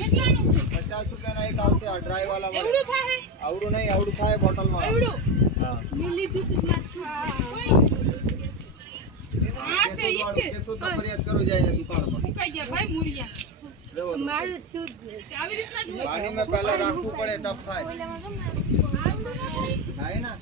₹50 ના એક આવશે આ ડ્રાય વાળા એવડું થાય આવડું નહીં આવડું થાય બોટલ માં એવડું હા મે લીધું તું હા સે ઈ કેસો તો ફરિયાદ કરો જાય ને દુકાનમાં મુકાઈ ગયા ભાઈ મુરિયા મારું છું આવી રીતના જ પાણી મે પહેલા રાખવું પડે તબ થાય થાય ના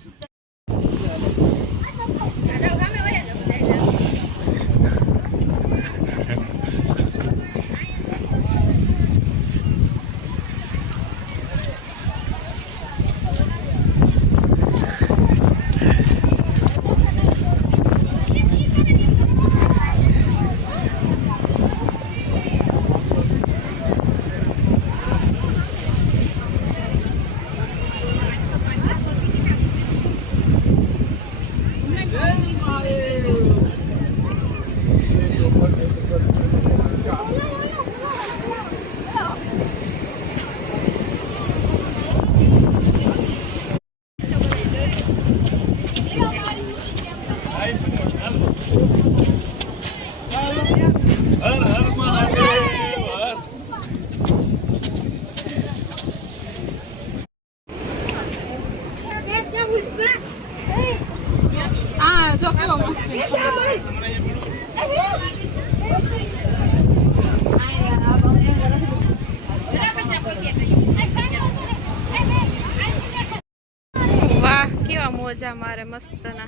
વાહ કેવા મોજા મારે મસ્ત ના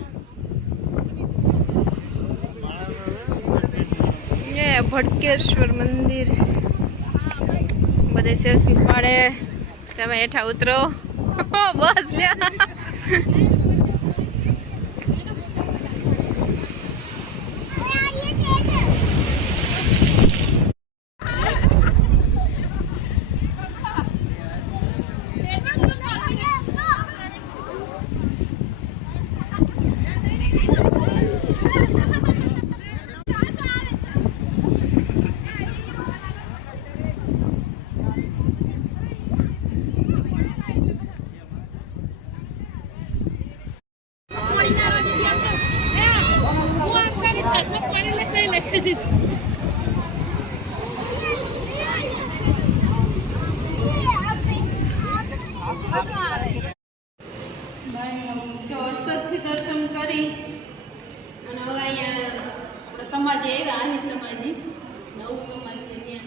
ये भटकेश्वर मंदिर बधे सेल्फी पाड़े तमे हेठा उतरो बस लिया दर्शन करी समाज आहिर समाजी नव समाज है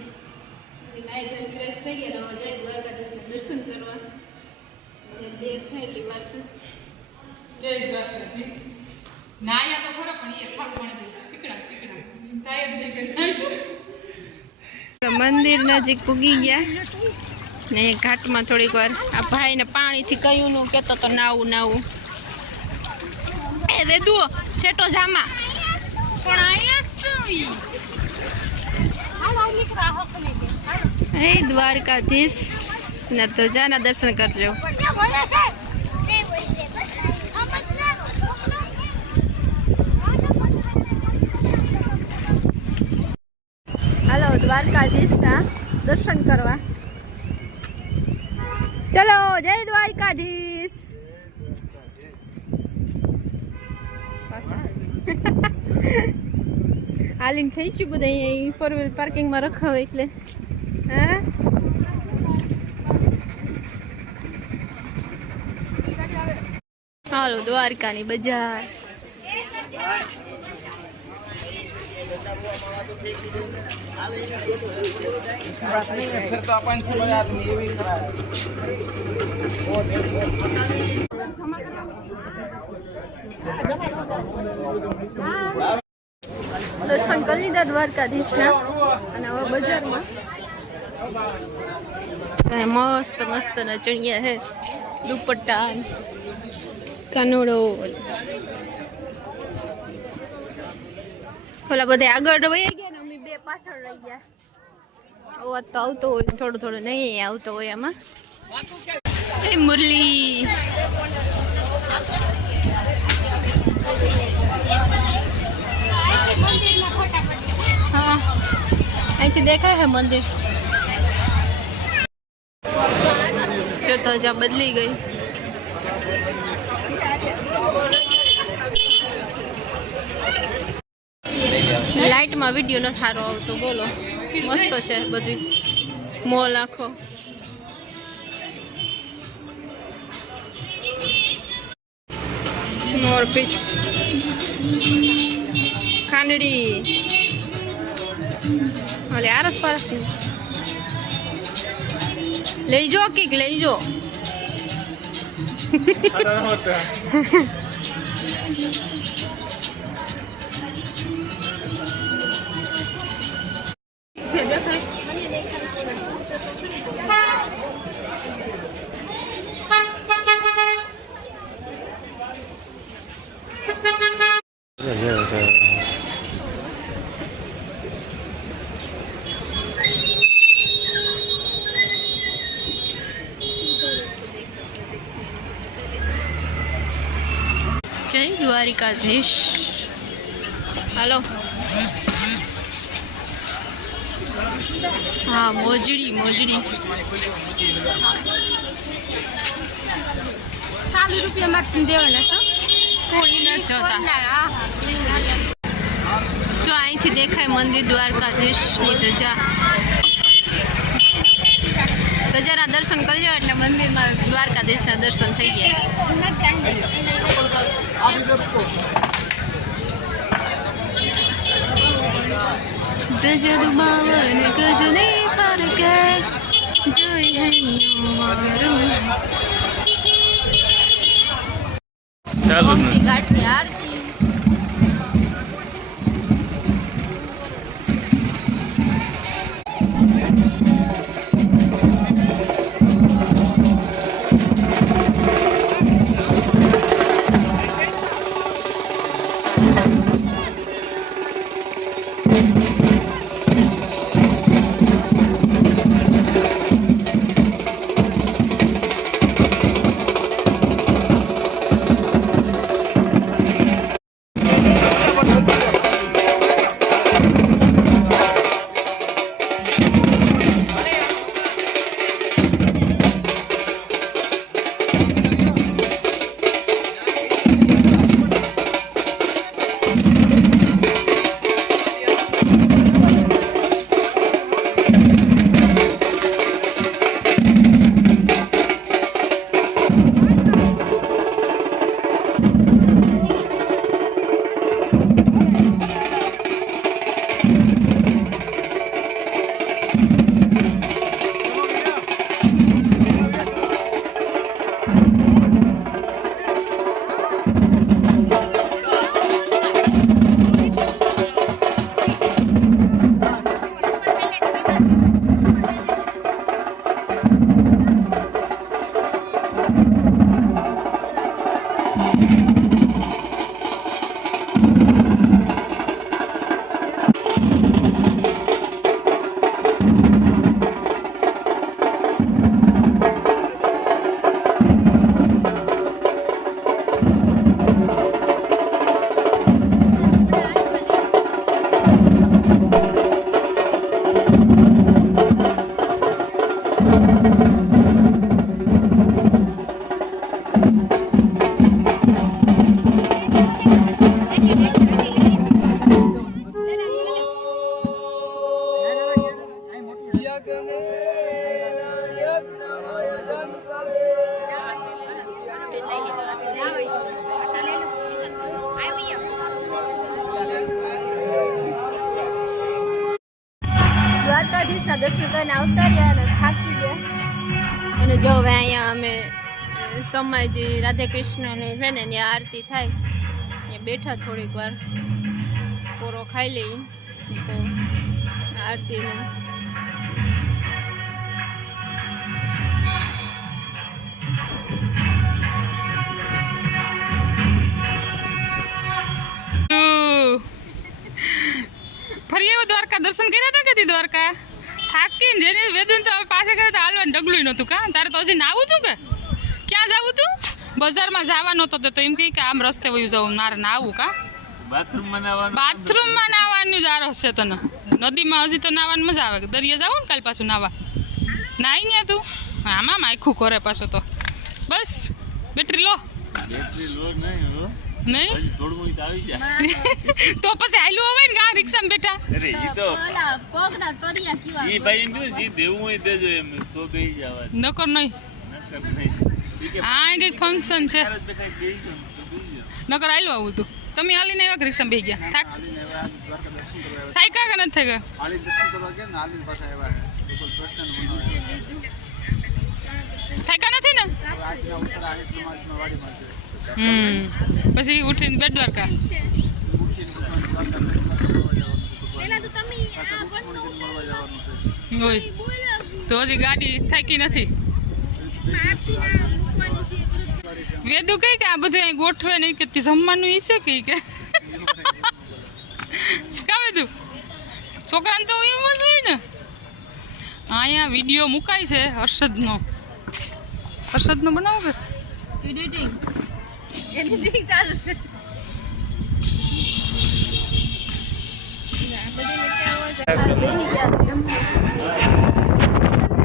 नाय धोई फ्रेश थई गया हवे जय द्वारकाधीश दर्शन करवा देर थई वार जय द्वारकाधीश नाया तो खरा पण ये सब पण चिकड़ा चिकड़ा ताय नहीं करता मंदिर नजीक पुगी गया ने घाट में थोड़ी वार आ भाई ने पानी थी कयूं नु केतो तो नाऊ नाऊ ए वेदु छेटो जामा पण आया सुई हालो निकरा हकने ए द्वारकाधीश ने तो जाना दर्शन कर लो हेलो द्वारकाधीश ना दर्शन करवा चलो जय द्वारकाधीश हालिंग थई छु बधाई 4 व्हील पार्किंग में रखावे એટલે હા હાલો દ્વારકાની બજાર फिर तो अपन से बड़ा आदमी ये भी खड़ा है दर्शन कर लीधा द्वारकाधीश ना અને હવે બજારમાં મસ્ત મસ્ત ના ચણિયા હે दुपट्टा कनोड़ो ओला बधे आगळ वही गया ने अमी बे पाछळ रही गया ओ तो आवतो होय थोड़ो थोड़ो नहीं आवतो होय आमा ए मुरली हाँ ऐसे देखा है मंदिर जो तो जा बदली गई लाइट में वीडियो न थारो आवतो बोलो मस्त है बधु મોલ આખો મોર પીચ ખાંડડી ઓલે આરસ પારસ લઈ જો કીક લઈ જો જય દ્વારિકાધીશ. હાલો હા મોજડી મોજડી 40 રૂપિયામાં દેવાના છો કોઈ ન જોતા. જો અહીંથી દેખાય મંદિર દ્વારકાધીશની ધજા. ધજાના દર્શન કરજો એટલે મંદિરમાં દ્વારકાધીશના દર્શન થઈ ગયા. ધજા ડુબાવને ગજને ફરકે જોઈ હૈયો મારું. ગોમતી ઘાટની આરતી. દ્વારકાધીશના દર્શન કરીને આવતા રહ્યા અને થાકી ગયા. અને જો હવે અહીંયા અમે સમાજી રાધે કૃષ્ણનું છે ને ત્યાં આરતી થાય ત્યાં બેઠા થોડીક વાર પૂરો ખાઈ લઈ તો આરતીને ફરી એવો દ્વારકા દર્શન કર્યા હતા કે દ્વારકા થાકીને જેને વેદન તો પાસે કરે તો હાલવાનું ડગલું નહોતું. કા તારે તો હજી નાવું હતું કે ક્યાં જવું તું? બજારમાં જવાનો હતો તો એમ કહી કે આમ રસ્તે વયું જવું મારે નાવું. કા બાથરૂમમાં નાવાનું જ આરો છે તને. નદીમાં હજી તો નાવાની મજા આવે. દરિયા જાવ ને કાલ પાછું નાવા નાઈ ને તું આમાં માયખું કરે પાછું તો બસ બેટરી લો નહીં તો પછી હાલું હોય ને રિક્ષામાં બેઠા રે ઈ તો ઓલા પગના તરિયા કેવા ઈ ભાઈ એમ કીધું જી દેવું હોય દેજો એમ તો બેહી જવા નકર નહીં નકર નહીં ઈ કે આ કંઈક ફંક્શન છે તાર જ બેઠા બેહી ગયો તો બેહી ગયો નકર આયલું આવું તું તમે હાલીને આવ્યા કે રિક્ષામાં બેસી ગયા થાક આલીને એવા દ્વારકા દર્શન કરવા થાય કા કે નથી થાય આલી દર્શન કરવા ગયા ને આલીને પાછા આવ્યા તો કોઈ પ્રશ્ન ન થાય કા નથી ને આજના ઉત્તર આહિર સમાજમાં વાડીમાં છે પછી ઉઠીને બેટ દ્વારકા પેલા તો તમે આ પણ મળવા જવાનું છે હોય તો હજી ગાડી થાકી નથી આરતી ના મૂકવાની છે વેદુ કઈ કે આ બધું અહીં ગોઠવે નહીં કે તે જમવાનું ઈ છે કે કા વેદુ છોકરાને તો એમ જ હોય ને અહીંયા વિડીયો મુકાય છે હર્ષદનો બનાવો કે એડિટિંગ ચાલુ છે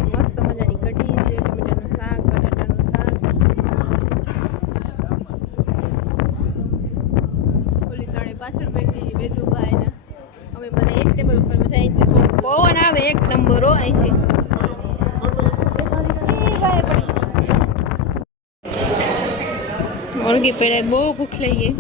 મસ્ત મજાની કઢી છે ટમેટાનું શાક બટાટાનું શાક ઓલી તળે પાછળ બેઠી વેદુભાઈ ને અમે બધા એક ટેબલ ઉપર બેઠા છે પવન આવે એક નંબર હો અહીંથી મુર્ગી પેડા બહુ ભૂખ લઈ ગઈ